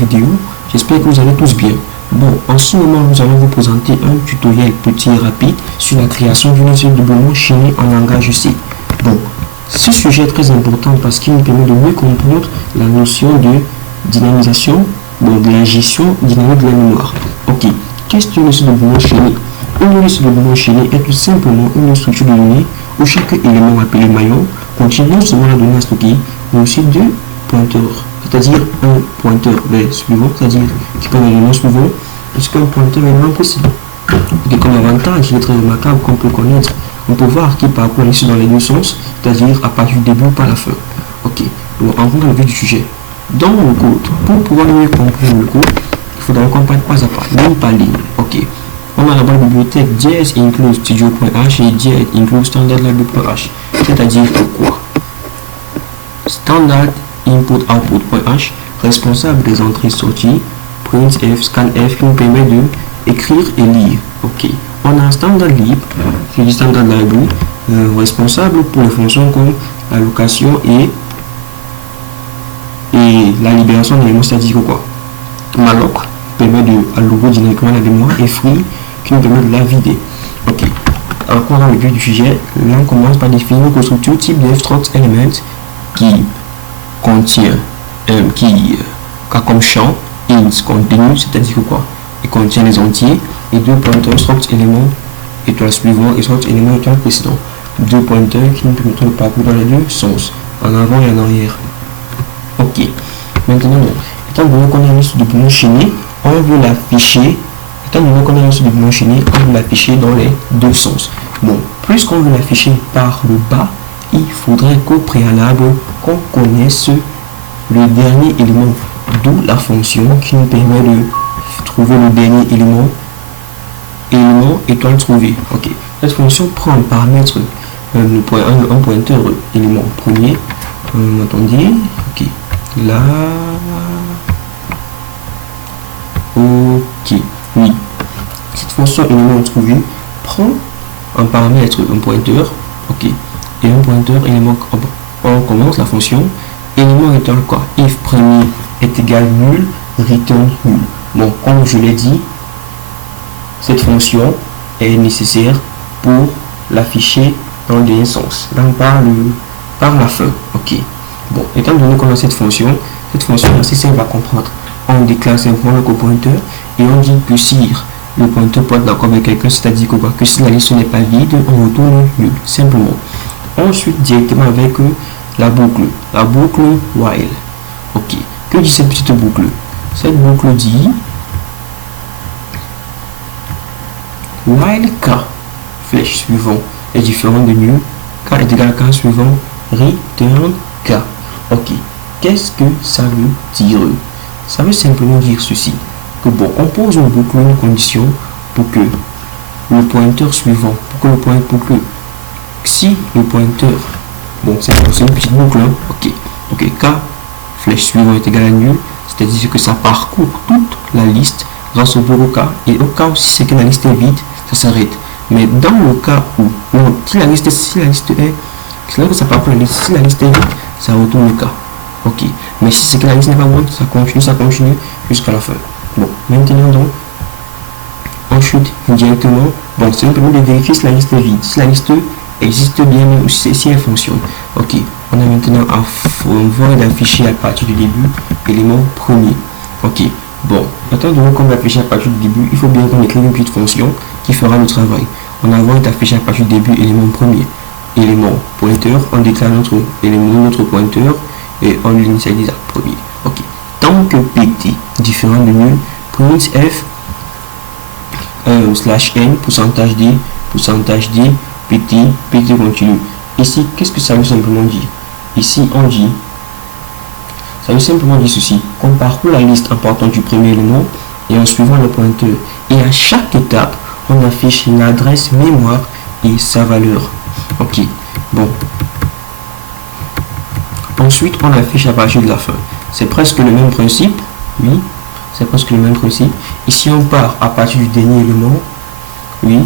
vidéo. J'espère que vous allez tous bien. Bon, en ce moment, nous allons vous présenter un tutoriel petit et rapide sur la création d'une liste de doublement chaînée en langage C. Bon, ce sujet est très important parce qu'il nous permet de mieux comprendre la notion de dynamisation, de la gestion dynamique de la mémoire. Ok, qu'est-ce qu'une liste de doublement chaînée? Une liste de doublement chaînée est tout simplement une structure de données où chaque élément appelé maillon contient non seulement la donnée à stocker, mais aussi deux pointeurs, c'est-à-dire un pointeur suivant, c'est-à-dire qui prend l'élément suivant, et qu'un pointeur élément possible. Et comme avantage, il est très remarquable qu'on peut connaître, on peut voir qu'il parcourt l'ici dans les deux sens, c'est-à-dire à partir du début par la fin. Ok, donc en gros, le vif du sujet. Dans le code, pour pouvoir mieux comprendre le code, il faudra qu'on parte pas à pas, ligne par ligne. Ok, on a d'abord la bibliothèque js include studio.h et js include standardlibrary.h, c'est-à-dire quoi? Standard input output.h, responsable des entrées sorties, printf, scanf, qui nous permet de écrire et lire. Ok, on a un standard lib, qui est du standard library, responsable pour les fonctions comme l'allocation et la libération d'éléments, c'est-à-dire quoi? Malloc permet de allouer dynamiquement la mémoire et free qui nous permet de la vider. Ok, encore dans le vif du sujet, là on commence par définir une structure type de struct element qui contient, qui a comme champ int continue, c'est-à-dire quoi? Il contient les entiers et deux pointeurs struct élément étoile suivant et struct élément étoile précédent. Deux pointeurs qui nous permettent de parcourir dans les deux sens, en avant et en arrière. Ok, maintenant, étant donné qu'on a une liste de doublement chaînée, on veut l'afficher. Étant donné qu'on a une liste de doublement chaînée, on veut l'afficher dans les deux sens. Bon, puisqu'on veut l'afficher par le bas, il faudrait qu'au préalable, qu'on connaisse le dernier élément, d'où la fonction qui nous permet de trouver le dernier élément étoile trouvé. Ok, cette fonction prend en paramètre un pointeur élément premier. Attendez, ok, là, ok, oui, cette fonction élément trouvé prend en paramètre un pointeur, ok, et un pointeur élément. On commence la fonction élément étoile quoi, if premier est égal nul, return nul. Bon, comme je l'ai dit, cette fonction est nécessaire pour l'afficher dans le dernier sens, donc par la fin. Ok, bon, étant donné qu'on a cette fonction est assez simple à comprendre. On déclare simplement le pointeur et on dit que si le pointeur peut être d'accord avec quelqu'un, c'est-à-dire que si la liste n'est pas vide, on retourne nul, simplement. Ensuite, directement avec la boucle while. Ok, que dit cette petite boucle? Cette boucle dit while k, flèche suivant est différent de nul, k est égal à k suivant, return k. Ok, qu'est-ce que ça veut dire? Ça veut simplement dire ceci, que bon, on pose une boucle, une condition pour que le pointeur suivant, si le pointeur, bon, c'est une petite boucle, hein, ok, k, flèche suivant est égal à nul, c'est-à-dire que ça parcourt toute la liste grâce au bureau k, et au cas où si c'est que la liste est vide, ça s'arrête. Mais dans le cas où, non, si la liste est, c'est là que ça parcourt la liste, si la liste est vide, ça retourne le k. Ok, mais si c'est que la liste n'est pas bonne, ça continue jusqu'à la fin. Bon, maintenant donc, on chute directement. Bon, c'est simplement de vérifier si la liste est vide, si la liste existe bien ou si elle fonctionne. Ok, on a maintenant à voir d'afficher à partir du début élément premier. Ok, bon, maintenant donc on va afficher à partir du début, il faut bien qu'on écrive une petite fonction qui fera le travail. On a voir d'afficher à partir du début élément premier, élément pointeur, on déclare notre élément, notre pointeur et on l'initialise à premier. Ok, tant que pt différent de nul, printf /n %d pt continue. Ici, qu'est-ce que ça veut simplement dire? Ici, on dit, ça veut simplement dire ceci, qu'on parcourt la liste en partant du premier élément et en suivant le pointeur. Et à chaque étape, on affiche l'adresse mémoire et sa valeur. Ok, bon. Ensuite, on affiche à partir de la fin. C'est presque le même principe, oui, c'est presque le même principe. Ici, on part à partir du dernier élément, oui,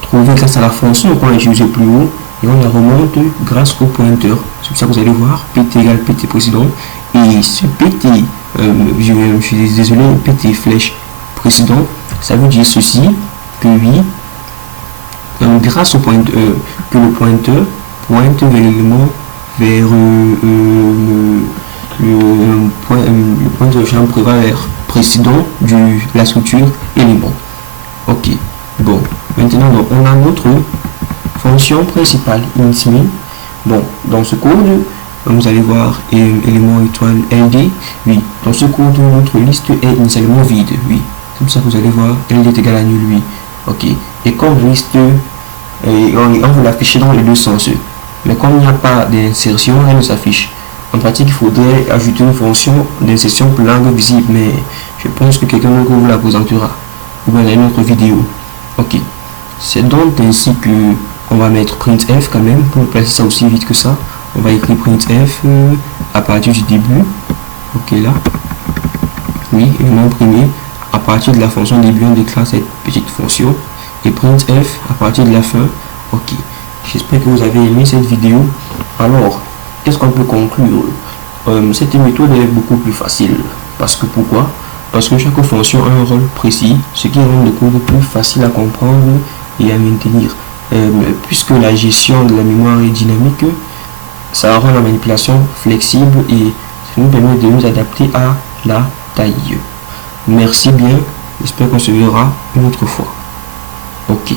trouvé grâce à la fonction qu'on a utilisée plus haut, et on la remonte grâce au pointeur. C'est pour ça que vous allez voir pt égale pt précédent, et ce pt je suis désolé, PT flèche précédent, ça veut dire ceci, que oui, grâce au pointeur, que le pointeur pointe vers l'élément vers le point de champ précédent de la structure élément. Ok, bon, maintenant on a notre fonction principale int. Bon, dans ce code, vous allez voir élément étoile LD, oui, dans ce code notre liste est initialement vide, oui, comme ça vous allez voir LD est égal à nul, oui, ok, et comme liste, on veut l'afficher dans les deux sens, mais comme il n'y a pas d'insertion, elle ne s'affiche. En pratique, il faudrait ajouter une fonction d'insertion pour langue visible, mais je pense que quelqu'un d'autre vous la présentera ou bien dans une autre vidéo. Ok, c'est donc ainsi que on va mettre printf quand même pour placer ça aussi vite que ça. On va écrire printf à partir du début. Ok, là, oui, élément premier. À partir de la fonction début, on déclare cette petite fonction et printf à partir de la fin. Ok, j'espère que vous avez aimé cette vidéo. Alors, qu'est-ce qu'on peut conclure? Cette méthode est beaucoup plus facile. Parce que pourquoi? Parce que chaque fonction a un rôle précis, ce qui rend le code plus facile à comprendre et à maintenir. Puisque la gestion de la mémoire est dynamique, ça rend la manipulation flexible et ça nous permet de nous adapter à la taille. Merci bien, j'espère qu'on se verra une autre fois. Ok.